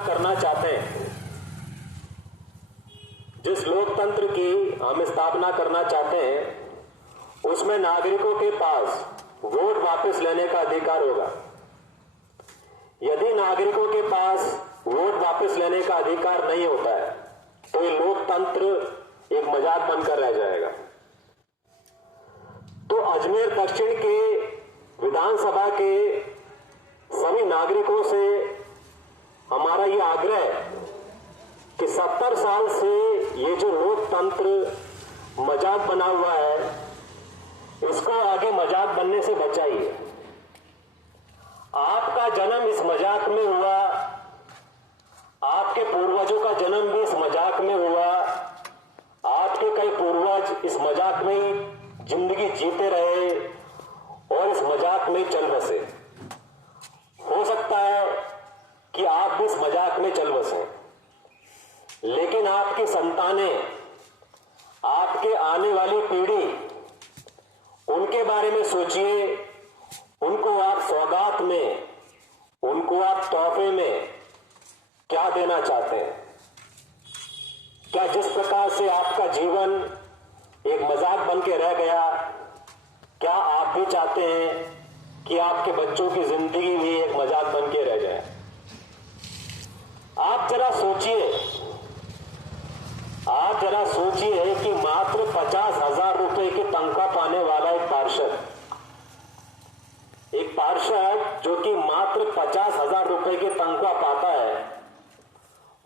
करना चाहते हैं, जिस लोकतंत्र की हम स्थापना करना चाहते हैं उसमें नागरिकों के पास वोट वापस लेने का अधिकार होगा। यदि नागरिकों के पास वोट वापस लेने का अधिकार नहीं होता है तो ये लोकतंत्र एक मजाक बनकर रह जाएगा। तो अजमेर दक्षिण के विधानसभा के सभी नागरिकों से हमारा ये आग्रह है कि 70 साल से ये जो लोकतंत्र मजाक बना हुआ है इसको आगे मजाक बनने से बचाइए। आपका जन्म इस मजाक में हुआ, आपके पूर्वजों का जन्म भी इस मजाक में हुआ, आपके कई पूर्वज इस मजाक में ही जिंदगी जीते रहे और इस मजाक में चल बसे। हो सकता है कि आप भी इस मजाक में चल बसे, लेकिन आपकी संतानें, आपके आने वाली पीढ़ी, उनके बारे में सोचिए। उनको आप सौगात में, उनको आप तोहफे में क्या देना चाहते हैं? क्या जिस प्रकार से आपका जीवन एक मजाक बन के रह गया, क्या आप भी चाहते हैं कि आपके बच्चों की जिंदगी भी एक मजाक बन के रह जाए? आप जरा सोचिए कि मात्र 50,000 रुपए की तनख्वाह पाने वाला एक पार्षद जो कि मात्र 50,000 रुपए की तनख्वाह पाता है,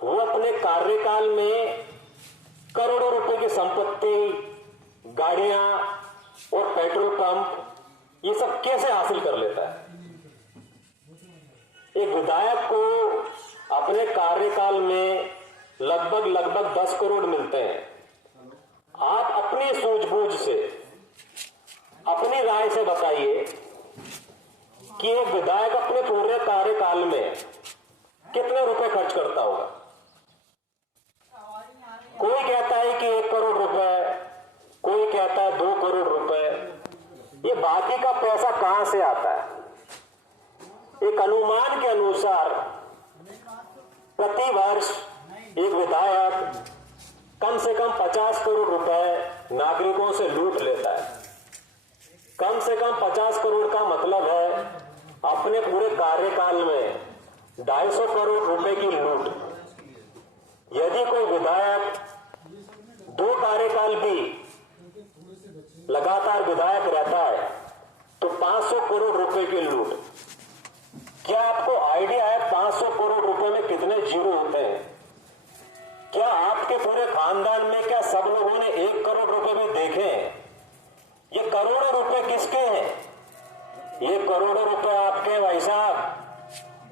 वो अपने कार्यकाल में करोड़ों रुपए की संपत्ति, गाड़ियां और पेट्रोल पंप ये सब कैसे हासिल कर लेता है? एक विधायक को अपने कार्यकाल में लगभग 10 करोड़ मिलते हैं। आप अपनी सूझबूझ से, अपनी राय से बताइए कि एक विधायक अपने पूरे कार्यकाल में कितने रुपए खर्च करता होगा? कोई कहता है कि 1 करोड़ रुपए, कोई कहता है 2 करोड़ रुपए। ये बाकी का पैसा कहां से आता है? एक अनुमान के अनुसार प्रति वर्ष एक विधायक कम से कम 50 करोड़ रुपए नागरिकों से लूट लेता है। कम से कम 50 करोड़ का मतलब है अपने पूरे कार्यकाल में 250 करोड़ रुपए की लूट। यदि कोई विधायक 2 कार्यकाल भी लगातार विधायक रहता है तो 500 करोड़ रुपए की लूट। क्या आपको आइडिया है 500 करोड़ रुपए में कितने जीरो होते हैं? क्या आपके पूरे खानदान में क्या सब लोगों ने 1 करोड़ रुपए भी देखे हैं? ये करोड़ों रुपए किसके हैं? ये करोड़ों रुपए आपके भाई साहब,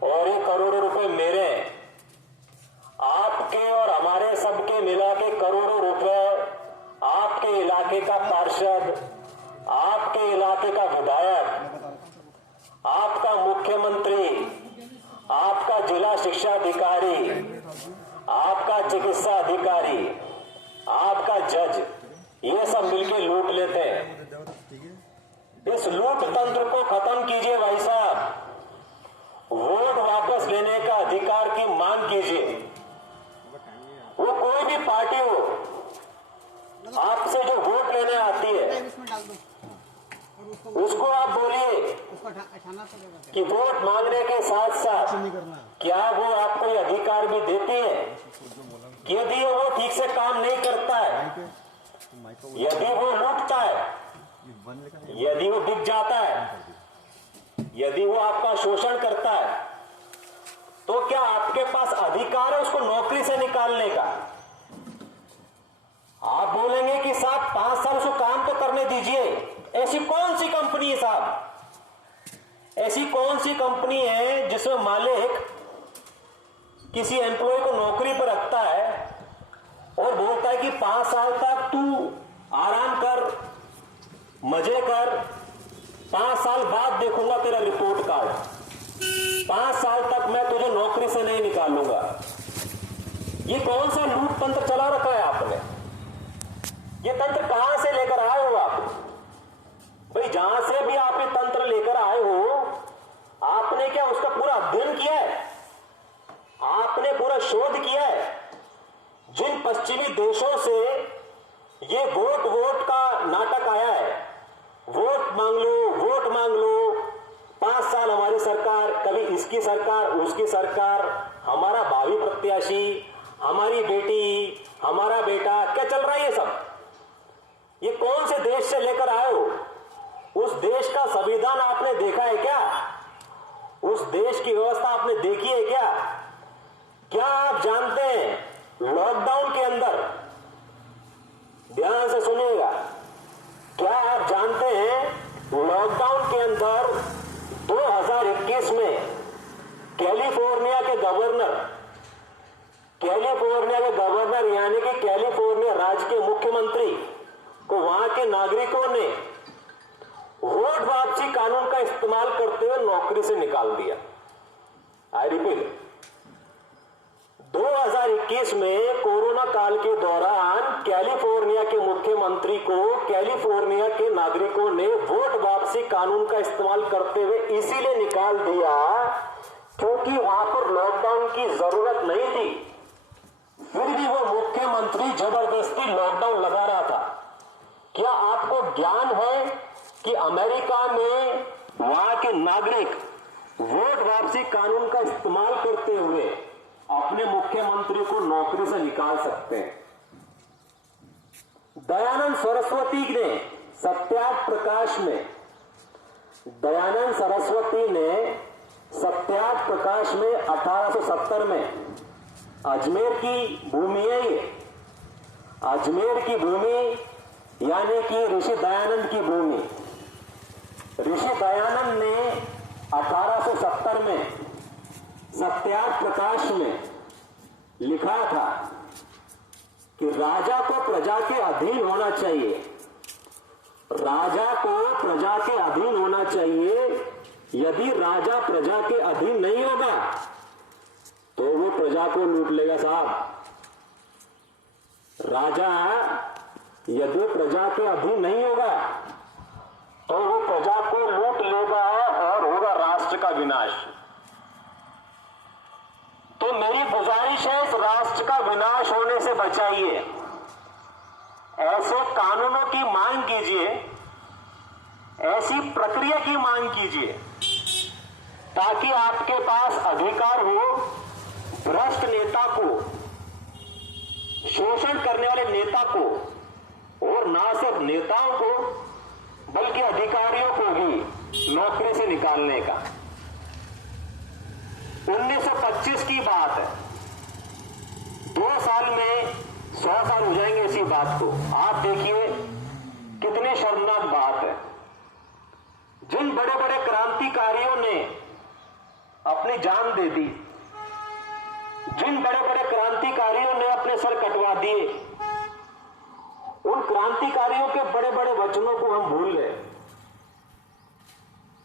और ये करोड़ों रुपए मेरे हैं। आपके और हमारे सबके मिला के करोड़ों रुपए आपके इलाके का पार्षद, आपके इलाके का विधायक, आपका मुख्यमंत्री, आपका जिला शिक्षा अधिकारी, आपका चिकित्सा अधिकारी, आपका जज, ये सब मिलकर लूट लेते हैं। इस लूट तंत्र को खत्म कीजिए भाई साहब। वोट वापस लेने का अधिकार की मांग कीजिए। वो कोई भी पार्टी हो, आपसे जो वोट लेने आती है उसको आप बोलिए कि वोट मांगने के साथ साथ क्या वो आपको ये अधिकार भी देती है? यदि वो ठीक से काम नहीं करता है, यदि वो लूटता है, यदि वो बिक जाता है, यदि वो आपका शोषण करता है, तो क्या आपके पास अधिकार है उसको नौकरी से निकालने का? आप बोलेंगे कि साहब 5 साल उसको काम तो करने दीजिए। ऐसी कौन सी कंपनी है साहब, ऐसी कौन सी कंपनी है जिसमें मालिक किसी एम्प्लॉय को नौकरी पर रखता है और बोलता है कि 5 साल तक तू आराम कर, मजे कर, 5 साल बाद देखूंगा तेरा रिपोर्ट कार्ड, 5 साल तक मैं तुझे नौकरी से नहीं निकालूंगा। ये कौन सा लूट तंत्र चला रखा है आपने? ये तंत्र कहां से लेकर आए हो आप? भाई जहां से भी आप ये तंत्र लेकर आए हो, आपने क्या उसका पूरा अध्ययन किया है? आपने शोध किया है? जिन पश्चिमी देशों से ये वोट वोट का नाटक आया है, वोट मांग लो, वोट मांग लो, 5 साल हमारी सरकार, कभी इसकी सरकार, उसकी सरकार, हमारा भावी प्रत्याशी, हमारी बेटी, हमारा बेटा, क्या चल रहा है ये सब? ये कौन से देश से लेकर आए हो? उस देश का संविधान आपने देखा है क्या? उस देश की व्यवस्था आपने देखी है क्या? क्या आप जानते हैं लॉकडाउन के अंदर, ध्यान से सुनिएगा, क्या आप जानते हैं लॉकडाउन के अंदर 2021 में कैलिफोर्निया के गवर्नर यानी कि कैलिफोर्निया राज्य के मुख्यमंत्री को वहां के नागरिकों ने वोट वापसी कानून का इस्तेमाल करते हुए नौकरी से निकाल दिया। आई रिपीट, 2021 में कोरोना काल के दौरान कैलिफोर्निया के मुख्यमंत्री को कैलिफोर्निया के नागरिकों ने वोट वापसी कानून का इस्तेमाल करते हुए इसीलिए निकाल दिया क्योंकि वहां पर लॉकडाउन की जरूरत नहीं थी, फिर भी वो मुख्यमंत्री जबरदस्ती लॉकडाउन लगा रहा था। क्या आपको ज्ञान है कि अमेरिका में वहां के नागरिक वोट वापसी कानून का इस्तेमाल करते हुए अपने मुख्यमंत्री को नौकरी से निकाल सकते हैं? दयानंद सरस्वती ने सत्याग्रह में 1870 में अजमेर की भूमि है ये, अजमेर की भूमि यानी कि ऋषि दयानंद की भूमि। ऋषि दयानंद ने 1870 में सत्याग्रह में लिखा था कि राजा को प्रजा के अधीन होना चाहिए, राजा को प्रजा के अधीन होना चाहिए। यदि राजा प्रजा के अधीन नहीं होगा तो वो प्रजा को लूट लेगा साहब। राजा यदि प्रजा के अधीन नहीं होगा तो वो प्रजा को लूट लेगा और होगा राष्ट्र का विनाश। तो मेरी गुजारिश है, इस राष्ट्र का विनाश होने से बचाइए। ऐसे कानूनों की मांग कीजिए, ऐसी प्रक्रिया की मांग कीजिए ताकि आपके पास अधिकार हो भ्रष्ट नेता को, शोषण करने वाले नेता को, और ना सिर्फ नेताओं को बल्कि अधिकारियों को भी नौकरी से निकालने का। 1925 की बात है, 2 साल में 100 साल हो जाएंगे इसी बात को। आप देखिए कितनी शर्मनाक बात है। जिन बड़े बड़े क्रांतिकारियों ने अपनी जान दे दी, जिन बड़े बड़े क्रांतिकारियों ने अपने सर कटवा दिए, उन क्रांतिकारियों के बड़े बड़े वचनों को हम भूल गए।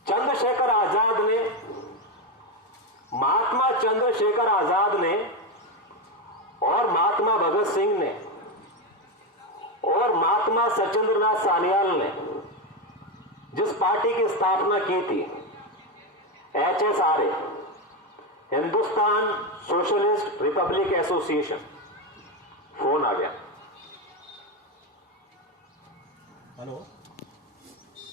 चंद्रशेखर आजाद ने, महात्मा चंद्रशेखर आजाद ने और महात्मा भगत सिंह ने और महात्मा सचिंद्रनाथ सान्याल ने जिस पार्टी की स्थापना की थी, HSRA, Hindustan socialist republic association. Phone आ गया। हेलो।